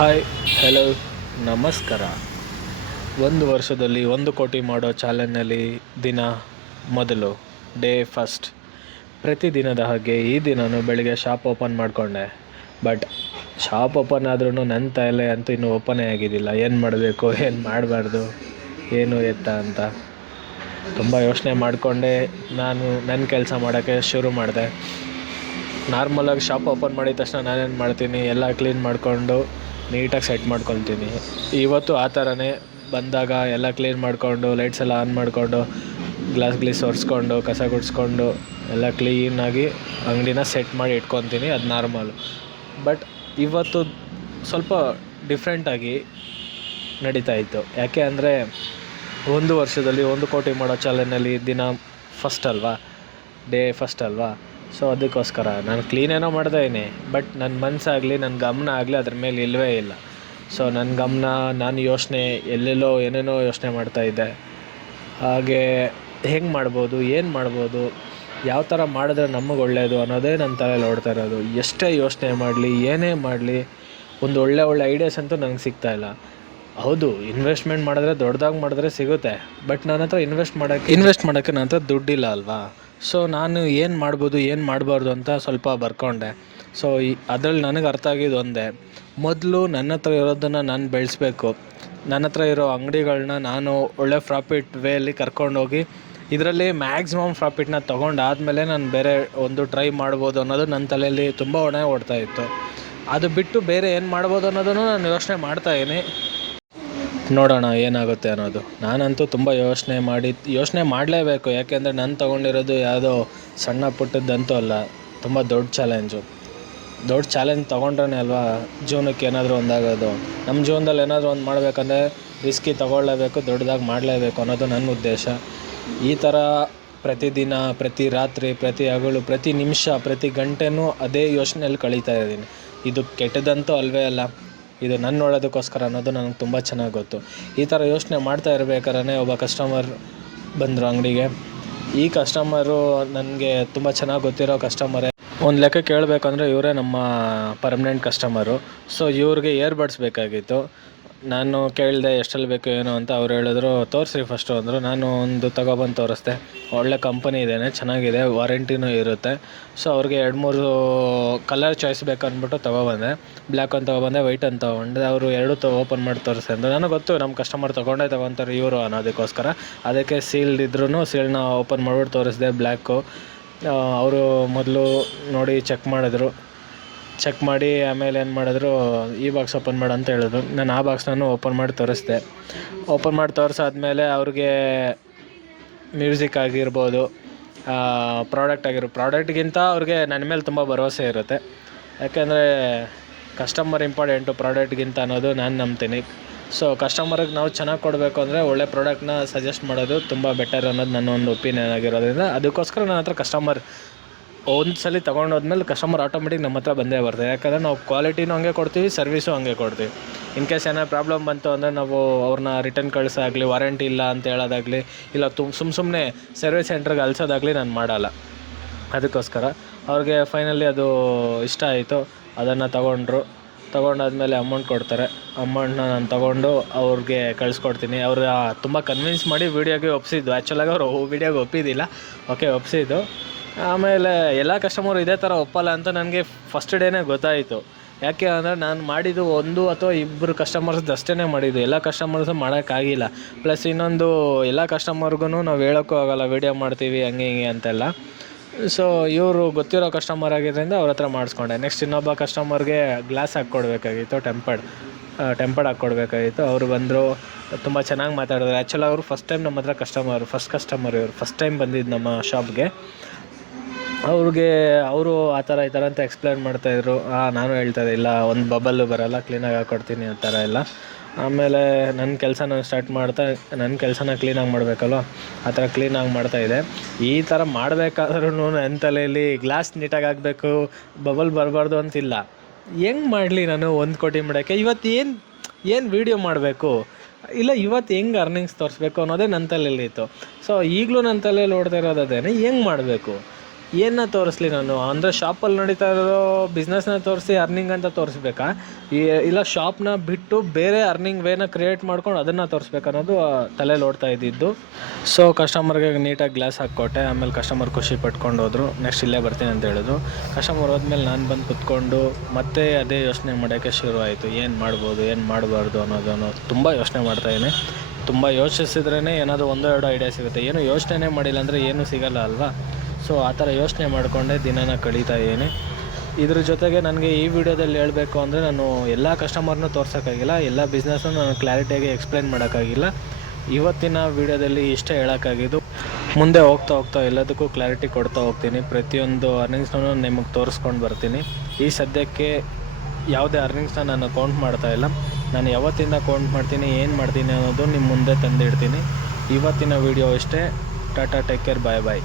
Hi, hello, ನಮಸ್ಕಾರ. ಒಂದು ವರ್ಷದಲ್ಲಿ 1 ಕೋಟಿ ಮಾಡೋ ಚಾಲೆಂಜ್ನಲ್ಲಿ ದಿನ ಮೊದಲು, ಡೇ ಫಸ್ಟ್. ಪ್ರತಿದಿನದ ಹಾಗೆ ಈ ದಿನವೂ ಬೆಳಿಗ್ಗೆ ಶಾಪ್ ಓಪನ್ ಮಾಡಿಕೊಂಡೆ. ಬಟ್ ಶಾಪ್ ಓಪನ್ ಆದ್ರೂ ನನ್ನ ತಲೆ ಅಂತೂ ಇನ್ನೂ ಓಪನೇ ಆಗಿದ್ದಿಲ್ಲ. ಏನು ಮಾಡಬೇಕು, ಏನು ಮಾಡಬಾರ್ದು, ಏನು ಎತ್ತ ಅಂತ ತುಂಬ ಯೋಚನೆ ಮಾಡಿಕೊಂಡೆ. ನಾನು ನನ್ನ ಕೆಲಸ ಮಾಡೋಕ್ಕೆ ಶುರು ಮಾಡಿದೆ. ನಾರ್ಮಲಾಗಿ ಶಾಪ್ ಓಪನ್ ಮಾಡಿದ ತಕ್ಷಣ ನಾನೇನು ಮಾಡ್ತೀನಿ, ಎಲ್ಲ ಕ್ಲೀನ್ ಮಾಡಿಕೊಂಡು ನೀಟಾಗಿ ಸೆಟ್ ಮಾಡ್ಕೊತೀನಿ. ಇವತ್ತು ಆ ಥರನೇ ಬಂದಾಗ ಎಲ್ಲ ಕ್ಲೀನ್ ಮಾಡಿಕೊಂಡು, ಲೈಟ್ಸ್ ಎಲ್ಲ ಆನ್ ಮಾಡಿಕೊಂಡು, ಗ್ಲಾಸ್ ಒರೆಸ್ಕೊಂಡು, ಕಸ ಗುಡಿಸ್ಕೊಂಡು ಎಲ್ಲ ಕ್ಲೀನಾಗಿ ಅಂಗಡಿನ ಸೆಟ್ ಮಾಡಿ ಇಟ್ಕೊತೀನಿ. ಅದು ನಾರ್ಮಲು. ಬಟ್ ಇವತ್ತು ಸ್ವಲ್ಪ ಡಿಫ್ರೆಂಟಾಗಿ ನಡೀತಾ ಇತ್ತು. ಯಾಕೆ ಅಂದರೆ, ಒಂದು ವರ್ಷದಲ್ಲಿ 1 ಕೋಟಿ ಮಾಡೋ ಚಾಲೆಂಜ್ನಲ್ಲಿ ದಿನ ಫಸ್ಟ್ ಅಲ್ವಾ, ಡೇ ಫಸ್ಟ್ ಅಲ್ವಾ. ಸೊ ಅದಕ್ಕೋಸ್ಕರ ನಾನು ಕ್ಲೀನೇನೋ ಮಾಡ್ತಾಯಿದ್ದೀನಿ. ಬಟ್ ನನ್ನ ಮನಸ್ಸಾಗಲಿ ನನ್ನ ಗಮನ ಆಗಲಿ ಅದ್ರ ಮೇಲೆ ಇಲ್ಲವೇ ಇಲ್ಲ. ಸೊ ನನ್ನ ಗಮನ, ನಾನು ಯೋಚನೆ ಎಲ್ಲೆಲ್ಲೋ ಏನೇನೋ ಯೋಚನೆ ಮಾಡ್ತಾಯಿದ್ದೆ. ಹಾಗೆ ಹೆಂಗೆ ಮಾಡ್ಬೋದು, ಏನು ಮಾಡ್ಬೋದು, ಯಾವ ಥರ ಮಾಡಿದ್ರೆ ನಮಗೆ ಒಳ್ಳೆಯದು ಅನ್ನೋದೇ ನನ್ನ ತಲೆಯಲ್ಲಿ ಓಡ್ತಾ ಇರೋದು. ಎಷ್ಟೇ ಯೋಚನೆ ಮಾಡಲಿ, ಏನೇ ಮಾಡಲಿ, ಒಂದು ಒಳ್ಳೆ ಐಡಿಯಾಸ್ ಅಂತೂ ನನಗೆ ಸಿಗ್ತಾಯಿಲ್ಲ. ಹೌದು, ಇನ್ವೆಸ್ಟ್ಮೆಂಟ್ ಮಾಡಿದ್ರೆ ದೊಡ್ಡದಾಗಿ ಮಾಡಿದ್ರೆ ಸಿಗುತ್ತೆ. ಬಟ್ ನನ್ನ ಹತ್ರ ಇನ್ವೆಸ್ಟ್ ಮಾಡೋಕ್ಕೆ ನನ್ನ ಹತ್ರ ದುಡ್ಡಿಲ್ಲ ಅಲ್ವಾ. ಸೊ ನಾನು ಏನು ಮಾಡ್ಬೋದು, ಏನು ಮಾಡಬಾರ್ದು ಅಂತ ಸ್ವಲ್ಪ ಬರ್ಕೊಂಡೆ. ಸೊ ಅದರಲ್ಲಿ ನನಗೆ ಅರ್ಥ ಆಗಿದ್ದು ಒಂದೇ, ಮೊದಲು ನನ್ನ ಹತ್ರ ಇರೋದನ್ನು ನಾನು ಬೆಳೆಸಬೇಕು. ನನ್ನ ಹತ್ರ ಇರೋ ಅಂಗಡಿಗಳನ್ನ ನಾನು ಒಳ್ಳೆ ಪ್ರಾಫಿಟ್ ವೇಯಲ್ಲಿ ಕರ್ಕೊಂಡೋಗಿ ಇದರಲ್ಲಿ ಮ್ಯಾಕ್ಸಿಮಮ್ ಪ್ರಾಫಿಟ್ನ ತೊಗೊಂಡಾದಮೇಲೆ ನಾನು ಬೇರೆ ಒಂದು ಟ್ರೈ ಮಾಡ್ಬೋದು ಅನ್ನೋದು ನನ್ನ ತಲೆಯಲ್ಲಿ ತುಂಬ ಓಡ್ತಾ ಇತ್ತು. ಅದು ಬಿಟ್ಟು ಬೇರೆ ಏನು ಮಾಡ್ಬೋದು ಅನ್ನೋದನ್ನು ನಾನು ಯೋಚನೆ ನೋಡೋಣ ಏನಾಗುತ್ತೆ ಅನ್ನೋದು. ನಾನಂತೂ ತುಂಬ ಯೋಚನೆ ಮಾಡಲೇಬೇಕು. ಯಾಕೆಂದರೆ ನಾನು ತೊಗೊಂಡಿರೋದು ಯಾವುದೋ ಸಣ್ಣ ಪುಟ್ಟದ್ದಂತೂ ಅಲ್ಲ, ತುಂಬ ದೊಡ್ಡ ಚಾಲೆಂಜ್ ತೊಗೊಂಡ್ರೆ ಅಲ್ವಾ ಜೀವನಕ್ಕೆ ಏನಾದರೂ ಒಂದಾಗೋದು. ನಮ್ಮ ಜೀವನದಲ್ಲಿ ಏನಾದರೂ ಒಂದು ಮಾಡಬೇಕಂದ್ರೆ ರಿಸ್ಕಿ ತೊಗೊಳ್ಳೇಬೇಕು, ದೊಡ್ಡದಾಗಿ ಮಾಡಲೇಬೇಕು ಅನ್ನೋದು ನನ್ನ ಉದ್ದೇಶ. ಈ ಥರ ಪ್ರತಿದಿನ, ಪ್ರತಿ ರಾತ್ರಿ, ಪ್ರತಿ ಹಗಲು, ಪ್ರತಿ ನಿಮಿಷ, ಪ್ರತಿ ಗಂಟೆನೂ ಅದೇ ಯೋಚನೆಯಲ್ಲಿ ಕಳೀತಾ ಇದ್ದೀನಿ. ಇದು ಕೆಟ್ಟದಂತೂ ಅಲ್ವೇ ಅಲ್ಲ, ಇದು ನನ್ನ ನೋಡೋದಕ್ಕೋಸ್ಕರ ಅನ್ನೋದು ನನಗೆ ತುಂಬ ಚೆನ್ನಾಗಿ ಗೊತ್ತು. ಈ ಥರ ಯೋಚನೆ ಮಾಡ್ತಾ ಇರಬೇಕಾದ್ರೆ ಒಬ್ಬ ಕಸ್ಟಮರ್ ಬಂದರು ಅಂಗಡಿಗೆ. ಈ ಕಸ್ಟಮರು ನನಗೆ ತುಂಬ ಚೆನ್ನಾಗಿ ಗೊತ್ತಿರೋ ಕಸ್ಟಮರೇ. ಒಂದು ಲೆಕ್ಕ ಕೇಳಬೇಕಂದ್ರೆ ಇವರೇ ನಮ್ಮ ಪರ್ಮನೆಂಟ್ ಕಸ್ಟಮರು. ಸೊ ಇವ್ರಿಗೆ ಇಯರ್ಬಡ್ಸ್ ಬೇಕಾಗಿತ್ತು. ನಾನು ಕೇಳಿದೆ ಎಷ್ಟಲ್ಲಿ ಬೇಕು ಏನು ಅಂತ. ಅವ್ರು ಹೇಳಿದ್ರು ತೋರಿಸ್ರಿ ಫಸ್ಟು ಅಂದರು. ನಾನು ಒಂದು ತೊಗೊಬಂದು ತೋರಿಸ್ದೆ. ಒಳ್ಳೆ ಕಂಪನಿ ಇದೇನೆ, ಚೆನ್ನಾಗಿದೆ, ವಾರಂಟಿನೂ ಇರುತ್ತೆ. ಸೊ ಅವ್ರಿಗೆ 2-3 ಕಲರ್ ಚಾಯ್ಸ್ ಬೇಕಂದ್ಬಿಟ್ಟು ತೊಗೊಬಂದೆ. ಬ್ಲ್ಯಾಕ್ ಅಂತ ತೊಗೊಬಂದೆ, ವೈಟ್ ಅಂತ ತೊಗೊಂಡೆ. ಅವರು ಎರಡೂ ಓಪನ್ ಮಾಡಿ ತೋರಿಸ್ದೆ ಅಂದರು. ನನಗೆ ಗೊತ್ತು ನಮ್ಮ ಕಸ್ಟಮರ್ ತೊಗೊತಾರೆ ಇವರು ಅನ್ನೋದಕ್ಕೋಸ್ಕರ. ಅದಕ್ಕೆ ಸೀಲ್ಡ್ ಇದ್ರೂ ಸೀಲ್ಡ್ನ ಓಪನ್ ಮಾಡಿಬಿಟ್ಟು ತೋರಿಸ್ದೆ ಬ್ಲ್ಯಾಕು. ಅವರು ಮೊದಲು ನೋಡಿ ಚೆಕ್ ಮಾಡಿ ಆಮೇಲೆ ಏನು ಮಾಡಿದ್ರು, ಈ ಬಾಕ್ಸ್ ಓಪನ್ ಮಾಡು ಅಂತ ಹೇಳಿದ್ರು. ನಾನು ಆ ಬಾಕ್ಸ್ನೂ ಓಪನ್ ಮಾಡಿ ತೋರಿಸ್ದೆ. ಓಪನ್ ಮಾಡಿ ತೋರಿಸಾದ್ಮೇಲೆ ಅವ್ರಿಗೆ ಮ್ಯೂಸಿಕ್ ಆಗಿರ್ಬೋದು, ಪ್ರಾಡಕ್ಟ್ಗಿಂತ ಅವ್ರಿಗೆ ನನ್ನ ಮೇಲೆ ತುಂಬ ಭರವಸೆ ಇರುತ್ತೆ. ಯಾಕೆಂದರೆ ಕಸ್ಟಮರ್ ಇಂಪಾರ್ಟೆಂಟು ಪ್ರಾಡಕ್ಟ್ಗಿಂತ ಅನ್ನೋದು ನಾನು ನಂಬ್ತೀನಿ. ಸೊ ಕಸ್ಟಮರಿಗೆ ನಾವು ಚೆನ್ನಾಗಿ ಕೊಡಬೇಕು ಅಂದರೆ ಒಳ್ಳೆ ಪ್ರಾಡಕ್ಟ್ನ ಸಜೆಸ್ಟ್ ಮಾಡೋದು ತುಂಬ ಬೆಟರ್ ಅನ್ನೋದು ನನ್ನ ಒಂದು ಒಪಿನಿಯನ್ ಆಗಿರೋದ್ರಿಂದ, ಅದಕ್ಕೋಸ್ಕರ ನನ್ನ ಹತ್ರ ಕಸ್ಟಮರ್ ಒಂದು ಸಲ ತೊಗೊಂಡೋದ್ಮೇಲೆ ಕಸ್ಟಮರ್ ಆಟೋಮೆಟಿಕ್ ನಮ್ಮ ಹತ್ರ ಬಂದೇ ಬರ್ತದೆ. ಯಾಕಂದರೆ ನಾವು ಕ್ವಾಲಿಟಿನೂ ಹಂಗೆ ಕೊಡ್ತೀವಿ, ಸರ್ವಿಸು ಹಂಗೆ ಕೊಡ್ತೀವಿ. ಇನ್ ಕೇಸ್ ಏನಾದ್ರು ಪ್ರಾಬ್ಲಮ್ ಬಂತು ಅಂದರೆ ನಾವು ಅವ್ರನ್ನ ರಿಟರ್ನ್ ಕಳಿಸೋದಾಗಲಿ, ವಾರಂಟಿ ಇಲ್ಲ ಅಂತ ಹೇಳೋದಾಗಲಿ, ಇಲ್ಲ ಸುಮ್ಮನೆ ಸರ್ವಿಸ್ ಸೆಂಟ್ರಿಗೆ ಅಲ್ಸೋದಾಗಲಿ ನಾನು ಮಾಡಲ್ಲ. ಅದಕ್ಕೋಸ್ಕರ ಅವ್ರಿಗೆ ಫೈನಲಿ ಅದು ಇಷ್ಟ ಆಯಿತು. ಅದನ್ನು ತೊಗೊಂಡಾದ್ಮೇಲೆ ಅಮೌಂಟ್ ಕೊಡ್ತಾರೆ. ಅಮೌಂಟ್ನ ನಾನು ತೊಗೊಂಡು ಅವ್ರಿಗೆ ಕಳಿಸ್ಕೊಡ್ತೀನಿ. ಅವರು ತುಂಬ ಕನ್ವಿನ್ಸ್ ಮಾಡಿ ವೀಡಿಯೋಗೆ ಒಪ್ಪಿಸಿದ್ದು. ಆ್ಯಕ್ಚುಲಾಗಿ ಅವರು ವೀಡಿಯೋಗೆ ಒಪ್ಪಿದ್ದಿಲ್ಲ, ಒಪ್ಪಿದ್ದು. ಆಮೇಲೆ ಎಲ್ಲ ಕಸ್ಟಮರು ಇದೇ ಥರ ಒಪ್ಪಲ್ಲ ಅಂತ ನನಗೆ ಫಸ್ಟ್ ಡೇನೇ ಗೊತ್ತಾಯಿತು. ಯಾಕೆ ಅಂದರೆ ನಾನು ಮಾಡಿದ್ದು 1 ಅಥವಾ 2 ಕಸ್ಟಮರ್ಸ್ದಷ್ಟೇ ಮಾಡಿದ್ದು, ಎಲ್ಲ ಕಸ್ಟಮರ್ಸು ಮಾಡೋಕ್ಕಾಗಿಲ್ಲ. ಪ್ಲಸ್ ಇನ್ನೊಂದು, ಎಲ್ಲ ಕಸ್ಟಮರ್ಗೂ ನಾವು ಹೇಳೋಕ್ಕೂ ಆಗೋಲ್ಲ ವೀಡಿಯೋ ಮಾಡ್ತೀವಿ ಹಂಗೆ ಹಿಂಗೆ ಅಂತೆಲ್ಲ. ಸೊ ಇವರು ಗೊತ್ತಿರೋ ಕಸ್ಟಮರ್ ಆಗಿದ್ದರಿಂದ ಅವ್ರ ಹತ್ರ ಮಾಡಿಸ್ಕೊಂಡೆ. ನೆಕ್ಸ್ಟ್ ಇನ್ನೊಬ್ಬ ಕಸ್ಟಮರ್ಗೆ ಗ್ಲಾಸ್ ಹಾಕ್ಕೊಡ್ಬೇಕಾಗಿತ್ತು, ಟೆಂಪರ್ಡ್ ಹಾಕ್ಕೊಡ್ಬೇಕಾಗಿತ್ತು. ಅವರು ಬಂದರು, ತುಂಬ ಚೆನ್ನಾಗಿ ಮಾತಾಡಿದ್ರು. ಆ್ಯಕ್ಚುಲಿ ಅವರು ಫಸ್ಟ್ ಟೈಮ್ ನಮ್ಮ ಹತ್ರ ಫಸ್ಟ್ ಕಸ್ಟಮರ್ ಇವರು, ಫಸ್ಟ್ ಟೈಮ್ ಬಂದಿದ್ದು ನಮ್ಮ ಶಾಪ್ಗೆ. ಅವರು ಆ ಥರ ಈ ಥರ ಅಂತ ಎಕ್ಸ್ಪ್ಲೇನ್ ಮಾಡ್ತಾಯಿದ್ರು. ನಾನು ಹೇಳ್ತಾಯಿದ್ದೆ, ಇಲ್ಲ ಒಂದು ಬಬಲ್ಲು ಬರೋಲ್ಲ, ಕ್ಲೀನಾಗಿ ಹಾಕ್ಕೊಡ್ತೀನಿ ಆ ಥರ ಎಲ್ಲ. ಆಮೇಲೆ ನನ್ನ ಕೆಲಸನ ಸ್ಟಾರ್ಟ್ ಮಾಡ್ತಾ, ನನ್ನ ಕೆಲಸನ ಕ್ಲೀನಾಗಿ ಮಾಡಬೇಕಲ್ವ, ಆ ಥರ ಕ್ಲೀನಾಗಿ ಮಾಡ್ತಾಯಿದ್ದೆ. ಈ ಥರ ಮಾಡಬೇಕಾದ್ರೂ ನನ್ನ ತಲೆಯಲ್ಲಿ ಗ್ಲಾಸ್ ನೀಟಾಗಿ ಹಾಕಬೇಕು, ಬಬಲ್ ಬರಬಾರ್ದು ಅಂತಿಲ್ಲ. ಹೆಂಗೆ ಮಾಡಲಿ ನಾನು 1 ಕೋಟಿ ಮಾಡೋಕ್ಕೆ? ಇವತ್ತು ಏನು ವೀಡಿಯೋ ಮಾಡಬೇಕು, ಇಲ್ಲ ಇವತ್ತು ಹೆಂಗೆ ಅರ್ನಿಂಗ್ಸ್ ತೋರಿಸ್ಬೇಕು ಅನ್ನೋದೇ ನನ್ನ ತಲೆಯಲ್ಲಿತ್ತು. ಸೊ ಈಗಲೂ ನನ್ನ ತಲೆಯಲ್ಲಿ ಓಡ್ತಾ ಇರೋದೇನೆ, ಹೆಂಗೆ ಮಾಡಬೇಕು, ಏನನ್ನ ತೋರಿಸ್ಲಿ ನಾನು? ಅಂದರೆ ಶಾಪಲ್ಲಿ ನಡೀತಾ ಇರೋ ಬಿಸ್ನೆಸ್ನ ತೋರಿಸಿ ಅರ್ನಿಂಗ್ ಅಂತ ತೋರಿಸ್ಬೇಕಾ, ಇಲ್ಲ ಶಾಪ್ನ ಬಿಟ್ಟು ಬೇರೆ ಅರ್ನಿಂಗ್ ವೇನ ಕ್ರಿಯೇಟ್ ಮಾಡ್ಕೊಂಡು ಅದನ್ನು ತೋರಿಸ್ಬೇಕನ್ನೋದು ತಲೆಯಲ್ಲಿ ಓಡ್ತಾ ಇದ್ದಿದ್ದು. ಸೊ ಕಸ್ಟಮರ್ಗೆ ನೀಟಾಗಿ ಗ್ಲಾಸ್ ಹಾಕ್ಕೊಟ್ಟೆ. ಆಮೇಲೆ ಕಸ್ಟಮರ್ ಖುಷಿ ಪಟ್ಕೊಂಡು ಹೋದರು. ನೆಕ್ಸ್ಟ್ ಇಲ್ಲೇ ಬರ್ತೀನಿ ಅಂತ ಹೇಳಿದ್ರು. ಕಸ್ಟಮರ್ ಹೋದ್ಮೇಲೆ ನಾನು ಬಂದು ಕುತ್ಕೊಂಡು ಮತ್ತೆ ಅದೇ ಯೋಚನೆ ಮಾಡೋಕ್ಕೆ ಶುರು ಆಯಿತು. ಏನು ಮಾಡ್ಬೋದು, ಏನು ಮಾಡಬಾರ್ದು ಅನ್ನೋದನ್ನು ತುಂಬ ಯೋಚನೆ ಮಾಡ್ತಾಯಿದ್ದೀನಿ. ತುಂಬ ಯೋಚಿಸಿದ್ರೇ ಏನಾದರೂ ಒಂದೋ ಎರಡೋ ಐಡಿಯಾ ಸಿಗುತ್ತೆ. ಏನು ಯೋಚನೆ ಮಾಡಿಲ್ಲ ಅಂದರೆ ಏನೂ ಸಿಗಲ್ಲ ಅಲ್ವಾ? ಸೊ ಆ ಥರ ಯೋಚನೆ ಮಾಡಿಕೊಂಡೆ ದಿನನ ಕಳೀತಾ ಇದ್ದೀನಿ. ಇದ್ರ ಜೊತೆಗೆ ನನಗೆ ಈ ವಿಡಿಯೋದಲ್ಲಿ ಹೇಳಬೇಕು ಅಂದರೆ, ನಾನು ಎಲ್ಲ ಕಸ್ಟಮರ್ನೂ ತೋರ್ಸೋಕ್ಕಾಗಿಲ್ಲ, ಎಲ್ಲ ಬಿಸ್ನೆಸ್ಸನ್ನು ನಾನು ಕ್ಲಾರಿಟಿಯಾಗಿ ಎಕ್ಸ್ಪ್ಲೈನ್ ಮಾಡೋಕ್ಕಾಗಿಲ್ಲ. ಇವತ್ತಿನ ವಿಡಿಯೋದಲ್ಲಿ ಇಷ್ಟೇ ಹೇಳೋಕ್ಕಾಗಿದ್ದು. ಮುಂದೆ ಹೋಗ್ತಾ ಎಲ್ಲದಕ್ಕೂ ಕ್ಲಾರಿಟಿ ಕೊಡ್ತಾ ಹೋಗ್ತೀನಿ. ಪ್ರತಿಯೊಂದು ಅರ್ನಿಂಗ್ಸ್ನೂ ನಿಮಗೆ ತೋರಿಸ್ಕೊಂಡು ಬರ್ತೀನಿ. ಈ ಸದ್ಯಕ್ಕೆ ಯಾವುದೇ ಅರ್ನಿಂಗ್ಸ್ನ ನಾನು ಕೌಂಟ್ ಮಾಡ್ತಾಯಿಲ್ಲ. ನಾನು ಯಾವತ್ತಿಂದ ಕೌಂಟ್ ಮಾಡ್ತೀನಿ, ಏನು ಮಾಡ್ತೀನಿ ಅನ್ನೋದು ನಿಮ್ಮ ಮುಂದೆ ತಂದಿಡ್ತೀನಿ. ಇವತ್ತಿನ ವಿಡಿಯೋ ಇಷ್ಟೇ. ಟಾಟಾ, ಟೇಕ್ ಕೇರ್, ಬಾಯ್ ಬಾಯ್.